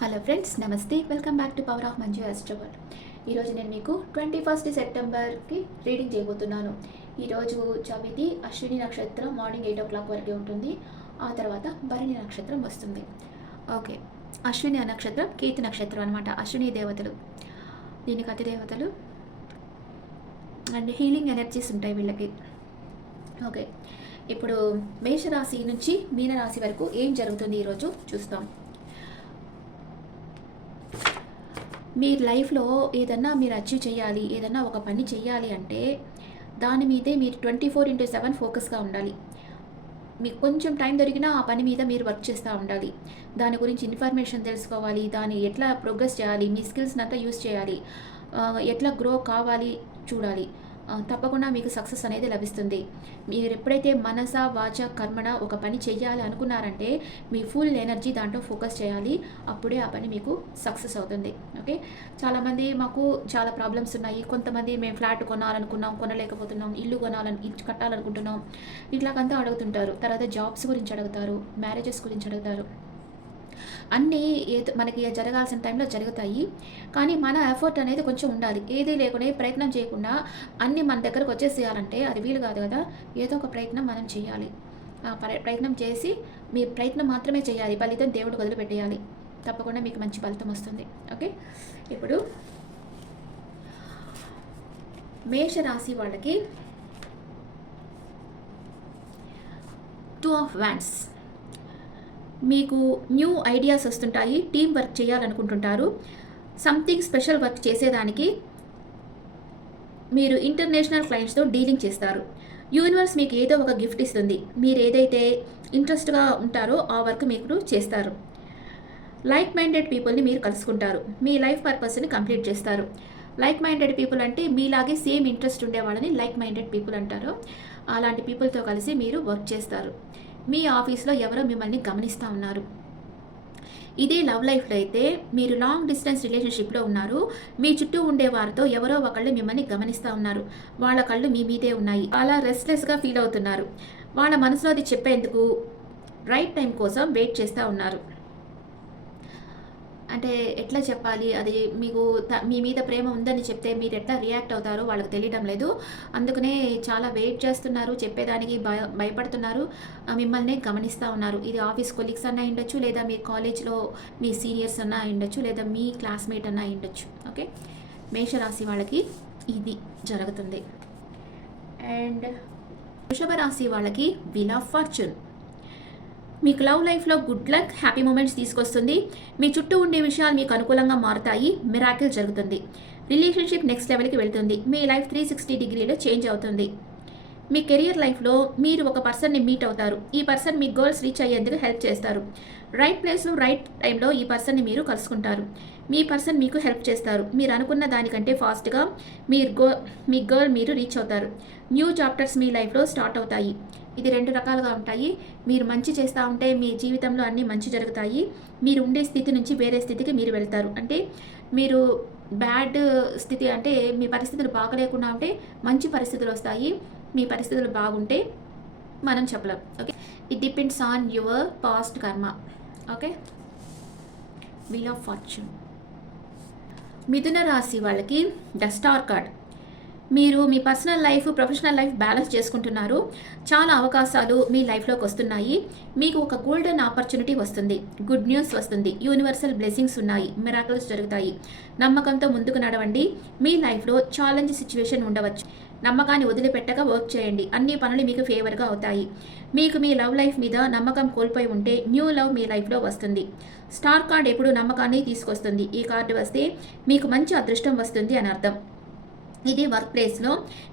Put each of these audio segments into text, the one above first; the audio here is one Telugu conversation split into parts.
హలో ఫ్రెండ్స్, నమస్తే. Welcome back to power of Manju ఆస్ట్రోవల్. ఈరోజు నేను మీకు 21 సెప్టెంబర్కి రీడింగ్ చేయబోతున్నాను. ఈరోజు చవితి అశ్విని నక్షత్రం మార్నింగ్ 8 o'clock వరకే ఉంటుంది. ఆ తర్వాత భరణి నక్షత్రం వస్తుంది. ఓకే, అశ్విని నక్షత్రం కీర్తి నక్షత్రం అనమాట. అశ్విని దేవతలు, దీనికి అతి దేవతలు అండ్ హీలింగ్ ఎనర్జీస్ ఉంటాయి వీళ్ళకి. ఓకే, ఇప్పుడు మేషరాశి నుంచి మీనరాశి వరకు ఏం జరుగుతుంది ఈరోజు చూస్తాం. మీ లైఫ్లో ఏదన్నా మీరు అచీవ్ చేయాలి, ఏదన్నా ఒక పని చేయాలి అంటే దాని మీదే మీరు 24/7 ఫోకస్గా ఉండాలి. మీకు కొంచెం టైం దొరికినా ఆ పని మీద మీరు వర్క్ చేస్తూ ఉండాలి. దాని గురించి ఇన్ఫర్మేషన్ తెలుసుకోవాలి, దాన్ని ఎట్లా ప్రోగ్రెస్ చేయాలి, మీ స్కిల్స్ని అంతా యూస్ చేయాలి, ఎట్లా గ్రో కావాలి చూడాలి. తప్పకుండా మీకు సక్సెస్ అనేది లభిస్తుంది. మీరు ఎప్పుడైతే మనస వాచ కర్మణ ఒక పని చేయాలి అనుకున్నారంటే మీ ఫుల్ ఎనర్జీ దాంట్లో ఫోకస్ చేయాలి. అప్పుడే ఆ పని మీకు సక్సెస్ అవుతుంది. ఓకే, చాలామంది మాకు చాలా ప్రాబ్లమ్స్ ఉన్నాయి. కొంతమంది మేము ఫ్లాట్ కొనాలనుకున్నాం, కొనలేకపోతున్నాం, ఇల్లు కట్టాలనుకుంటున్నాం, ఇట్లాగంతా అడుగుతుంటారు. తర్వాత జాబ్స్ గురించి అడుగుతారు, మ్యారేజెస్ గురించి అడుగుతారు. అన్నీ మనకి జరగాల్సిన టైంలో జరుగుతాయి. కానీ మన ఎఫర్ట్ అనేది కొంచెం ఉండాలి. ఏది లేకుండా ప్రయత్నం చేయకుండా అన్నీ మన దగ్గరకు వచ్చేసేయాలంటే అది వీలు కాదు కదా. ఏదో ఒక ప్రయత్నం మనం చేయాలి. ఆ ప్రయత్నం చేసి మీ ప్రయత్నం మాత్రమే చేయాలి. ఫలితం దేవుడు వదిలిపెట్టేయాలి. తప్పకుండా మీకు మంచి ఫలితం వస్తుంది. ఓకే, ఇప్పుడు మేషరాశి వాళ్ళకి 2 of Wands. మీకు న్యూ ఐడియాస్ వస్తుంటాయి. టీం వర్క్ చేయాలనుకుంటుంటారు. సంథింగ్ స్పెషల్ వర్క్ చేసేదానికి మీరు ఇంటర్నేషనల్ క్లయింట్స్తో డీలింగ్ చేస్తారు. యూనివర్స్ మీకు ఏదో ఒక గిఫ్ట్ ఇస్తుంది. మీరు ఏదైతే ఇంట్రెస్ట్గా ఉంటారో ఆ వర్క్ మీరు చేస్తారు. లైక్ మైండెడ్ పీపుల్ని మీరు కలుసుకుంటారు. మీ లైఫ్ పర్పస్ని కంప్లీట్ చేస్తారు. లైక్ మైండెడ్ పీపుల్ అంటే మీలాగే సేమ్ ఇంట్రెస్ట్ ఉండే వాళ్ళని లైక్ మైండెడ్ పీపుల్ అంటారు. అలాంటి పీపుల్తో కలిసి మీరు వర్క్ చేస్తారు. మీ ఆఫీస్లో ఎవరో మిమ్మల్ని గమనిస్తూ ఉన్నారు. ఇదే లవ్ లైఫ్లో అయితే మీరు లాంగ్ డిస్టెన్స్ రిలేషన్షిప్లో ఉన్నారు. మీ చుట్టూ ఉండే వారితో ఎవరో ఒకళ్ళు మిమ్మల్ని గమనిస్తూ ఉన్నారు. వాళ్ళ కళ్ళు మీ మీదే ఉన్నాయి. అలా రెస్ట్లెస్గా ఫీల్ అవుతున్నారు. వాళ్ళ మనసులో అది చెప్పేందుకు రైట్ టైం కోసం వెయిట్ చేస్తూ ఉన్నారు. అంటే ఎట్లా చెప్పాలి, అది మీకు మీ మీద ప్రేమ ఉందని చెప్తే మీరు ఎట్లా రియాక్ట్ అవుతారో వాళ్ళకి తెలియడం లేదు. అందుకనే చాలా వెయిట్ చేస్తున్నారు, చెప్పేదానికి భయపడుతున్నారు. మిమ్మల్ని గమనిస్తూ ఉన్నారు. ఇది ఆఫీస్ కొలీగ్స్ అన్నా ఉండొచ్చు, లేదా మీ కాలేజ్లో మీ సీనియర్స్ అన్నా ఉండొచ్చు, లేదా మీ క్లాస్మేట్ అన్నా ఉండొచ్చు. ఓకే, మేషరాశి వాళ్ళకి ఇది జరుగుతుంది. అండ్ వృషభ రాశి వాళ్ళకి వీల్ ఆఫ్ ఫార్చ్యూన్. మీకు లవ్ లైఫ్లో గుడ్ లక్, హ్యాపీ మూమెంట్స్ తీసుకొస్తుంది. మీ చుట్టూ ఉండే విషయాలు మీకు అనుకూలంగా మారుతాయి. మిరాకిల్ జరుగుతుంది. రిలేషన్షిప్ నెక్స్ట్ లెవెల్కి వెళ్తుంది. మీ లైఫ్ 360 డిగ్రీలో చేంజ్ అవుతుంది. మీ కెరియర్ లైఫ్లో మీరు ఒక పర్సన్ని మీట్ అవుతారు. ఈ పర్సన్ మీ గోల్స్ రీచ్ అయ్యేందుకు హెల్ప్ చేస్తారు. రైట్ ప్లేస్లో రైట్ టైంలో ఈ పర్సన్ని మీరు కలుసుకుంటారు. మీ పర్సన్ మీకు హెల్ప్ చేస్తారు. మీరు అనుకున్న దానికంటే ఫాస్ట్గా మీ గోల్ మీరు రీచ్ అవుతారు. న్యూ చాప్టర్స్ మీ లైఫ్లో స్టార్ట్ అవుతాయి. ఇది 2 రకాలుగా ఉంటాయి. మీరు మంచి చేస్తూ ఉంటే మీ జీవితంలో అన్నీ మంచి జరుగుతాయి. మీరు ఉండే స్థితి నుంచి వేరే స్థితికి మీరు వెళ్తారు. అంటే మీరు బ్యాడ్ స్థితి అంటే మీ పరిస్థితులు బాగలేకుండా ఉంటే మంచి పరిస్థితులు వస్తాయి. మీ పరిస్థితులు బాగుంటే మనం చెప్పలేం. Okay, it depends on your past karma. Okay, wheel of fortune. మిథున రాశి వాళ్ళకి ద స్టార్ కార్డ్. మీరు మీ personal life, professional life balance చేసుకుంటున్నారు. చాలా అవకాశాలు మీ లైఫ్లోకి వస్తున్నాయి. మీకు ఒక గోల్డెన్ ఆపర్చునిటీ వస్తుంది. గుడ్ న్యూస్ వస్తుంది. యూనివర్సల్ బ్లెస్సింగ్స్ ఉన్నాయి. మిరాకిల్స్ జరుగుతాయి. నమ్మకంతో ముందుకు నడవండి. మీ లైఫ్లో ఛాలెంజ్ సిచ్యువేషన్ ఉండవచ్చు. నమ్మకాన్ని వదిలిపెట్టక వర్క్ చేయండి. అన్ని పనులు మీకు ఫేవర్గా అవుతాయి. మీకు మీ లవ్ లైఫ్ మీద నమ్మకం కోల్పోయి ఉంటే న్యూ లవ్ మీ లైఫ్లో వస్తుంది. స్టార్ కార్డ్ ఎప్పుడు నమ్మకాన్ని తీసుకొస్తుంది. ఈ కార్డు వస్తే మీకు మంచి అదృష్టం వస్తుంది అని అర్థం. ఇది వర్క్ ప్లేస్లో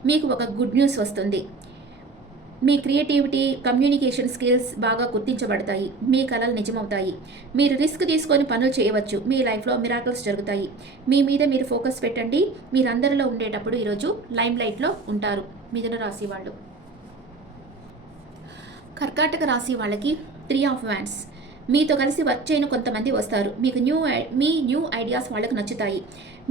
మీకు ఒక గుడ్ న్యూస్ వస్తుంది. మీ క్రియేటివిటీ, కమ్యూనికేషన్ స్కిల్స్ బాగా గుర్తించబడతాయి. మీ కలలు నిజమవుతాయి. మీరు రిస్క్ తీసుకొని పనులు చేయవచ్చు. మీ లైఫ్లో మిరాకిల్స్ జరుగుతాయి. మీ మీద మీరు ఫోకస్ పెట్టండి. మీరు అందరిలో ఉండేటప్పుడు ఈరోజు లైమ్ లైట్లో ఉంటారు. మిథున రాశి వాళ్ళు. కర్కాటక రాశి వాళ్ళకి 3 of Wands. మీతో కలిసి వర్క్ చేయని కొంతమంది వస్తారు. మీకు మీ న్యూ ఐడియాస్ వాళ్ళకు నచ్చుతాయి.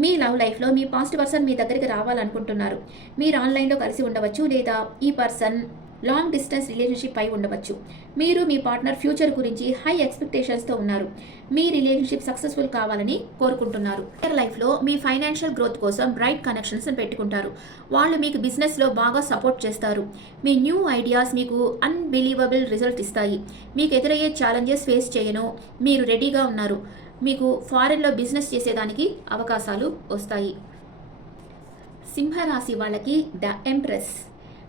మీ లవ్ లైఫ్లో మీ పాస్ట్ పర్సన్ మీ దగ్గరికి రావాలనుకుంటున్నారు. మీరు ఆన్లైన్లో కలిసి ఉండవచ్చు, లేదా ఈ పర్సన్ లాంగ్ డిస్టెన్స్ రిలేషన్షిప్ అయి ఉండవచ్చు. మీరు మీ పార్ట్నర్ ఫ్యూచర్ గురించి హై ఎక్స్పెక్టేషన్స్తో ఉన్నారు. మీ రిలేషన్షిప్ సక్సెస్ఫుల్ కావాలని కోరుకుంటున్నారు. లైఫ్లో మీ ఫైనాన్షియల్ గ్రోత్ కోసం బ్రైట్ కనెక్షన్స్ పెట్టుకుంటారు. వాళ్ళు మీకు బిజినెస్లో బాగా సపోర్ట్ చేస్తారు. మీ న్యూ ఐడియాస్ మీకు అన్బిలీవబుల్ రిజల్ట్ ఇస్తాయి. మీకు ఎదురయ్యే ఛాలెంజెస్ ఫేస్ చేయను మీరు రెడీగా ఉన్నారు. మీకు ఫారెన్లో బిజినెస్ చేసేదానికి అవకాశాలు వస్తాయి. సింహరాశి వాళ్ళకి ద ఎంప్రెస్.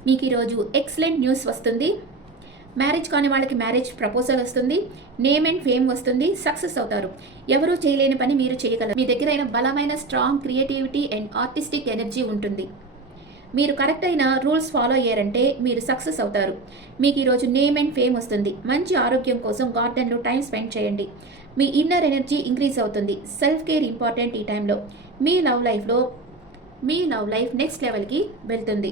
మీకు ఈరోజు ఎక్సలెంట్ న్యూస్ వస్తుంది. మ్యారేజ్ కాని వాళ్ళకి మ్యారేజ్ ప్రపోజల్ వస్తుంది. నేమ్ అండ్ ఫేమ్ వస్తుంది. సక్సెస్ అవుతారు. ఎవరూ చేయలేని పని మీరు చేయగలరు. మీ దగ్గర అయిన బలమైన strong creativity and artistic energy ఉంటుంది. మీరు కరెక్ట్ అయిన రూల్స్ ఫాలో అయ్యారంటే మీరు సక్సెస్ అవుతారు. మీకు ఈరోజు నేమ్ అండ్ ఫేమ్ వస్తుంది. మంచి ఆరోగ్యం కోసం గార్డెన్లో టైం స్పెండ్ చేయండి. మీ ఇన్నర్ ఎనర్జీ ఇంక్రీజ్ అవుతుంది. సెల్ఫ్ కేర్ ఇంపార్టెంట్ ఈ టైంలో. మీ లవ్ లైఫ్ నెక్స్ట్ లెవెల్కి వెళ్తుంది.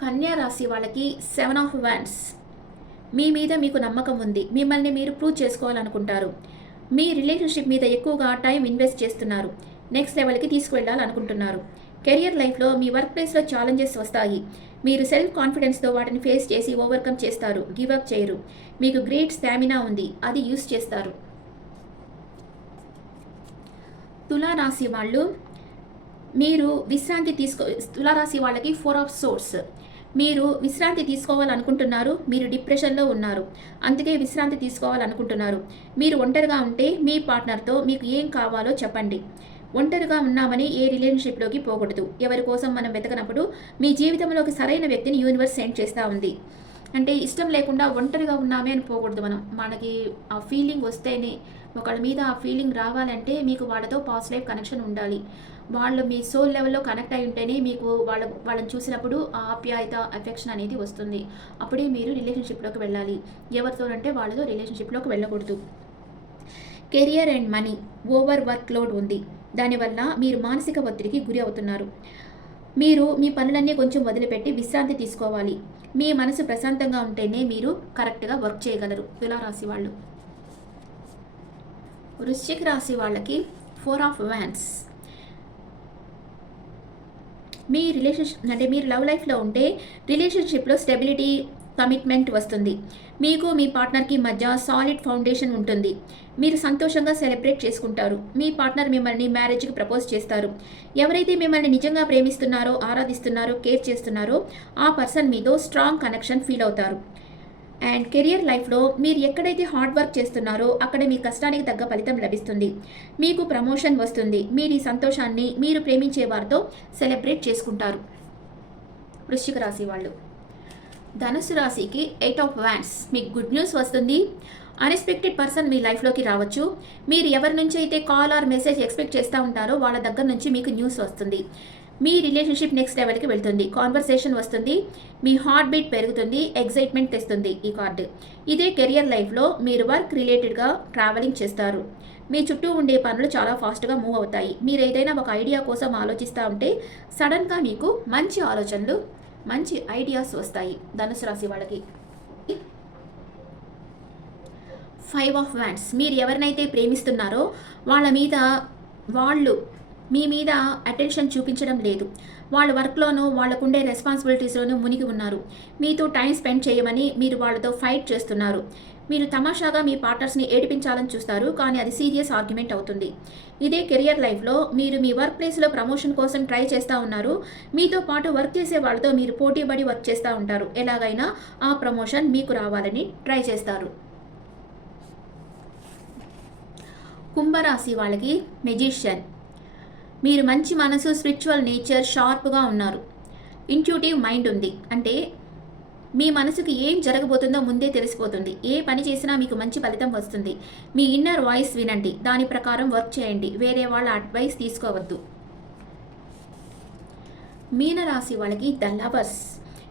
కన్యా రాశి వాళ్ళకి 7 ఆఫ్ వాండ్స్. మీ మీద మీకు నమ్మకం ఉంది. మిమ్మల్ని మీరు ప్రూవ్ చేసుకోవాలనుకుంటారు. మీ రిలేషన్షిప్ మీద ఎక్కువగా టైం ఇన్వెస్ట్ చేస్తున్నారు. నెక్స్ట్ లెవెల్కి తీసుకువెళ్ళాలనుకుంటున్నారు. కెరియర్ లైఫ్లో మీ వర్క్ ప్లేస్లో ఛాలెంజెస్ వస్తాయి. మీరు సెల్ఫ్ కాన్ఫిడెన్స్తో వాటిని ఫేస్ చేసి ఓవర్కమ్ చేస్తారు. గివ్ అప్ చేయరు. మీకు గ్రేట్ స్టామినా ఉంది. అది యూస్ చేస్తారు. తులారాశి వాళ్ళు తులారాశి వాళ్ళకి 4 ఆఫ్ సోర్స్. మీరు విశ్రాంతి తీసుకోవాలనుకుంటున్నారు. మీరు డిప్రెషన్లో ఉన్నారు. అందుకే విశ్రాంతి తీసుకోవాలనుకుంటున్నారు. మీరు ఒంటరిగా ఉంటే మీ పార్ట్నర్తో మీకు ఏం కావాలో చెప్పండి. ఒంటరిగా ఉన్నామని ఏ రిలేషన్షిప్లోకి పోకూడదు. ఎవరి కోసం మనం వెతకనప్పుడు మీ జీవితంలోకి సరైన వ్యక్తిని యూనివర్స్ సెండ్ చేస్తూ ఉంది. అంటే ఇష్టం లేకుండా ఒంటరిగా ఉన్నామే అని పోకూడదు. మనకి ఆ ఫీలింగ్ వస్తేనే, ఒకళ్ళ మీద ఆ ఫీలింగ్ రావాలంటే మీకు వాళ్ళతో పాస్ట్ లైఫ్ కనెక్షన్ ఉండాలి. వాళ్ళు మీ సోల్ లెవెల్లో కనెక్ట్ అయి ఉంటేనే మీకు వాళ్ళని చూసినప్పుడు ఆ ఆప్యాయత, అఫెక్షన్ అనేది వస్తుంది. అప్పుడే మీరు రిలేషన్షిప్లోకి వెళ్ళాలి. ఎవరితోనంటే వాళ్ళతో రిలేషన్షిప్లోకి వెళ్ళకూడదు. Career and money over work load ఉంది. దానివల్ల మీరు మానసిక ఒత్తిడికి గురి అవుతున్నారు. మీరు మీ పనులన్నీ కొంచెం వదిలిపెట్టి విశ్రాంతి తీసుకోవాలి. మీ మనసు ప్రశాంతంగా ఉంటేనే మీరు కరెక్ట్గా వర్క్ చేయగలరు. తులారాశి వాళ్ళు. వృశ్చిక రాశి వాళ్ళకి 4 ఆఫ్ వాండ్స్. మీరు లవ్ లైఫ్లో ఉంటే రిలేషన్షిప్లో స్టెబిలిటీ, కమిట్మెంట్ వస్తుంది. మీకు మీ పార్ట్నర్కి మధ్య సాలిడ్ ఫౌండేషన్ ఉంటుంది. మీరు సంతోషంగా సెలబ్రేట్ చేసుకుంటారు. మీ పార్ట్నర్ మిమ్మల్ని మ్యారేజ్కి ప్రపోజ్ చేస్తారు. ఎవరైతే మిమ్మల్ని నిజంగా ప్రేమిస్తున్నారో, ఆరాధిస్తున్నారో, కేర్ చేస్తున్నారో ఆ పర్సన్ మీతో స్ట్రాంగ్ కనెక్షన్ ఫీల్ అవుతారు. అండ్ కెరియర్ లైఫ్లో మీరు ఎక్కడైతే హార్డ్ వర్క్ చేస్తున్నారో అక్కడ మీ కష్టానికి తగ్గ ఫలితం లభిస్తుంది. మీకు ప్రమోషన్ వస్తుంది. మీరు ఈ సంతోషాన్ని మీరు ప్రేమించే వారితో సెలబ్రేట్ చేసుకుంటారు. వృశ్చిక రాశి వాళ్ళు. ధనుసు రాశికి 8 ఆఫ్ వాండ్స్. మీకు గుడ్ న్యూస్ వస్తుంది. అన్ఎక్స్పెక్టెడ్ పర్సన్ మీ లైఫ్లోకి రావచ్చు. మీరు ఎవరి నుంచి అయితే కాల్ ఆర్ మెసేజ్ ఎక్స్పెక్ట్ చేస్తూ ఉంటారో వాళ్ళ దగ్గర నుంచి మీకు న్యూస్ వస్తుంది. మీ రిలేషన్షిప్ నెక్స్ట్ లెవెల్కి వెళ్తుంది. కాన్వర్సేషన్ వస్తుంది. మీ హార్ట్ బీట్ పెరుగుతుంది. ఎక్సైట్మెంట్ తెస్తుంది ఈ కార్డు. ఇదే కెరియర్ లైఫ్లో మీరు వర్క్ రిలేటెడ్గా ట్రావెలింగ్ చేస్తారు. మీ చుట్టూ ఉండే పనులు చాలా ఫాస్ట్గా మూవ్ అవుతాయి. మీరు ఏదైనా ఒక ఐడియా కోసం ఆలోచిస్తూ ఉంటే సడన్గా మీకు మంచి ఆలోచనలు, మంచి ఐడియాస్ వస్తాయి. ధనుసు రాశి వాళ్ళకి 5 ఆఫ్ వాండ్స్. మీరు ఎవరినైతే ప్రేమిస్తున్నారో వాళ్ళు మీ మీద అటెన్షన్ చూపించడం లేదు. వాళ్ళ వర్క్లోనూ వాళ్ళకుండే రెస్పాన్సిబిలిటీస్లోనూ మునిగి ఉన్నారు. మీతో టైం స్పెండ్ చేయమని మీరు వాళ్ళతో ఫైట్ చేస్తున్నారు. మీరు తమాషాగా మీ పార్ట్నర్స్ని ఏడిపించాలని చూస్తారు, కానీ అది సీరియస్ ఆర్గ్యుమెంట్ అవుతుంది. ఇదే కెరియర్ లైఫ్లో మీరు మీ వర్క్ ప్లేస్లో ప్రమోషన్ కోసం ట్రై చేస్తూ ఉన్నారు. మీతో పాటు వర్క్ చేసే వాళ్ళతో మీరు పోటీపడి వర్క్ చేస్తూ ఉంటారు. ఎలాగైనా ఆ ప్రమోషన్ మీకు రావాలని ట్రై చేస్తారు. కుంభరాశి వాళ్ళకి మెజిషియన్. మీరు మంచి మనసు, స్పిరిచువల్ నేచర్, షార్ప్గా ఉన్నారు. ఇంట్యూటివ్ మైండ్ ఉంది. అంటే మీ మనసుకి ఏం జరగబోతుందో ముందే తెలిసిపోతుంది. ఏ పని చేసినా మీకు మంచి ఫలితం వస్తుంది. మీ ఇన్నర్ వాయిస్ వినండి. దాని ప్రకారం వర్క్ చేయండి. వేరే వాళ్ళ అడ్వైస్ తీసుకోవద్దు. మీనరాశి వాళ్ళకి ద లవర్స్.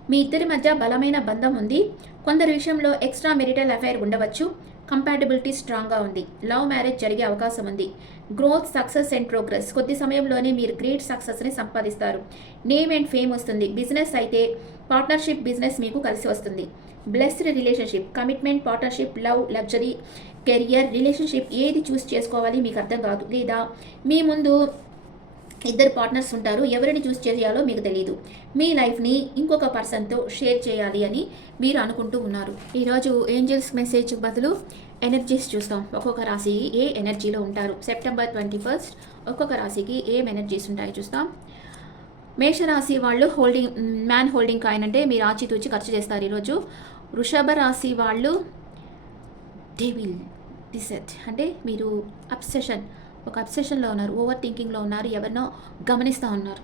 మీ ఇద్దరి మధ్య బలమైన బంధం ఉంది. కొందరి విషయంలో ఎక్స్ట్రా మెరిటల్ అఫైర్ ఉండవచ్చు. కంపాటబిలిటీ స్ట్రాంగ్గా ఉంది. లవ్ మ్యారేజ్ జరిగే అవకాశం ఉంది. Growth, success and progress. కొద్ది సమయంలోనే మీరు గ్రేట్ సక్సెస్ని సంపాదిస్తారు. నేమ్ అండ్ ఫేమ్ వస్తుంది. బిజినెస్ అయితే పార్ట్నర్షిప్ బిజినెస్ మీకు కలిసి వస్తుంది. Blessed relationship, commitment, partnership, love, luxury, career, relationship ఏది చూస్ చేసుకోవాలి మీకు అర్థం కాదు. లేదా మీ ముందు ఇద్దరు పార్ట్నర్స్ ఉంటారు. ఎవరిని చూస్ చేయాలో మీకు తెలీదు. మీ లైఫ్‌ని ఇంకొక పర్సన్‌తో షేర్ చేయాలి అని మీరు అనుకుంటూ ఉన్నారు. ఈరోజు ఏంజెల్స్ మెసేజ్ బదులు ఎనర్జీస్ చూస్తాం. ఒక్కొక్క రాశి ఏ ఎనర్జీలో ఉంటారు. సెప్టెంబర్ 21 ఒక్కొక్క రాశికి ఏం ఎనర్జీస్ ఉంటాయో చూస్తాం. మేషరాశి వాళ్ళు మ్యాన్ హోల్డింగ్ కాయిన్ అంటే మీరు ఆచితూచి ఖర్చు చేస్తారు ఈరోజు. వృషభ రాశి వాళ్ళు దే విల్ డిసెట్ అంటే మీరు ఒక అబ్సెషన్లో ఉన్నారు. ఓవర్ థింకింగ్లో ఉన్నారు. ఎవరినో గమనిస్తూ ఉన్నారు.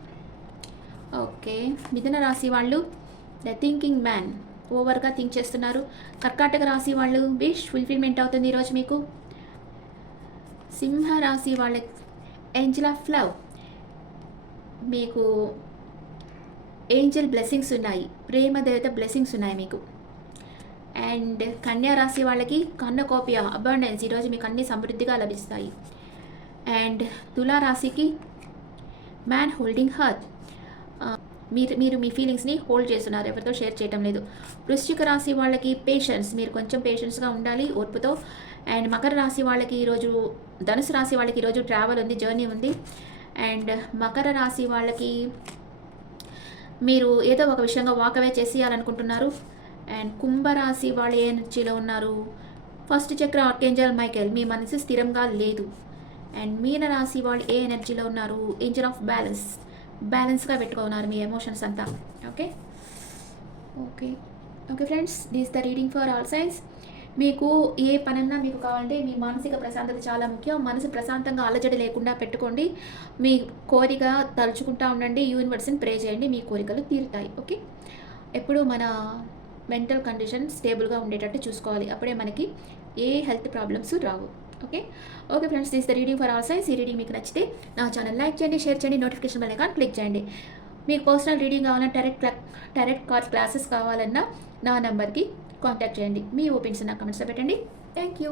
ఓకే. మిథున రాశి వాళ్ళు ద థింకింగ్ మ్యాన్ ఓవర్గా థింక్ చేస్తున్నారు. కర్కాటక రాశి వాళ్ళు విష్ ఫుల్ఫిల్మెంట్ అవుతుంది ఈరోజు మీకు. సింహ రాశి వాళ్ళ ఏంజల్ ఆఫ్ లవ్ మీకు ఏంజల్ బ్లెస్సింగ్స్ ఉన్నాయి. ప్రేమ దేవత బ్లెస్సింగ్స్ ఉన్నాయి మీకు. అండ్ కన్యా రాశి వాళ్ళకి కన్నకోపియా అబాండెన్స్ ఈరోజు మీకు అన్ని సమృద్ధిగా లభిస్తాయి. అండ్ తులా రాశికి మ్యాన్ హోల్డింగ్ హర్ట్ మీరు మీ ఫీలింగ్స్ని హోల్డ్ చేస్తున్నారు. ఎవరితో షేర్ చేయటం లేదు. వృశ్చిక రాశి వాళ్ళకి పేషెన్స్ మీరు కొంచెం పేషెన్స్గా ఉండాలి ఓర్పుతో. అండ్ మకర రాశి వాళ్ళకి ఈరోజు ధనుసు రాశి వాళ్ళకి ఈరోజు ట్రావెల్ ఉంది, జర్నీ ఉంది. అండ్ మకర రాశి వాళ్ళకి మీరు ఏదో ఒక విషయంగా వాకవే చేసేయాలనుకుంటున్నారు. అండ్ కుంభరాశి వాళ్ళు ఏ ఎనర్జీలో ఉన్నారు. ఫస్ట్ చక్ర ఆర్కేంజల్ మైకేల్ మీ మనసు స్థిరంగా లేదు. అండ్ మీన రాశి వాళ్ళు ఏ ఎనర్జీలో ఉన్నారు. ఏంజల్ ఆఫ్ బ్యాలెన్స్గా పెట్టుకున్నారు మీ ఎమోషన్స్ అంతా. Okay okay okay friends, this the reading for all science. మీకు ఏ పనన్నా మీకు కావాలంటే మీ మానసిక ప్రశాంతత చాలా ముఖ్యం. మనసు ప్రశాంతంగా అలజడి లేకుండా పెట్టుకోండి. మీ కోరిక తలుచుకుంటూ ఉండండి. యూనివర్స్ని ప్రే చేయండి, మీ కోరికలు తీరుతాయి. ఓకే, ఎప్పుడు మన మెంటల్ కండిషన్ స్టేబుల్గా ఉండేటట్టు చూసుకోవాలి. అప్పుడే మనకి ఏ హెల్త్ ప్రాబ్లమ్స్ రావు. Okay okay friends, this the reading for all signs. ఈ రీడింగ్ మీకు నచ్చితే నా ఛానల్ లైక్ చేయండి, షేర్ చేయండి, నోటిఫికేషన్ బెల్ ఐకాన్ క్లిక్ చేయండి. మీకు పర్సనల్ రీడింగ్ కావాలన్నా డైరెక్ట్ కార్డ్ క్లాసెస్ కావాలన్నా నా నెంబర్కి కాంటాక్ట్ చేయండి. మీ ఒపీనియన్స్ నా కమెంట్స్లో పెట్టండి. Thank you.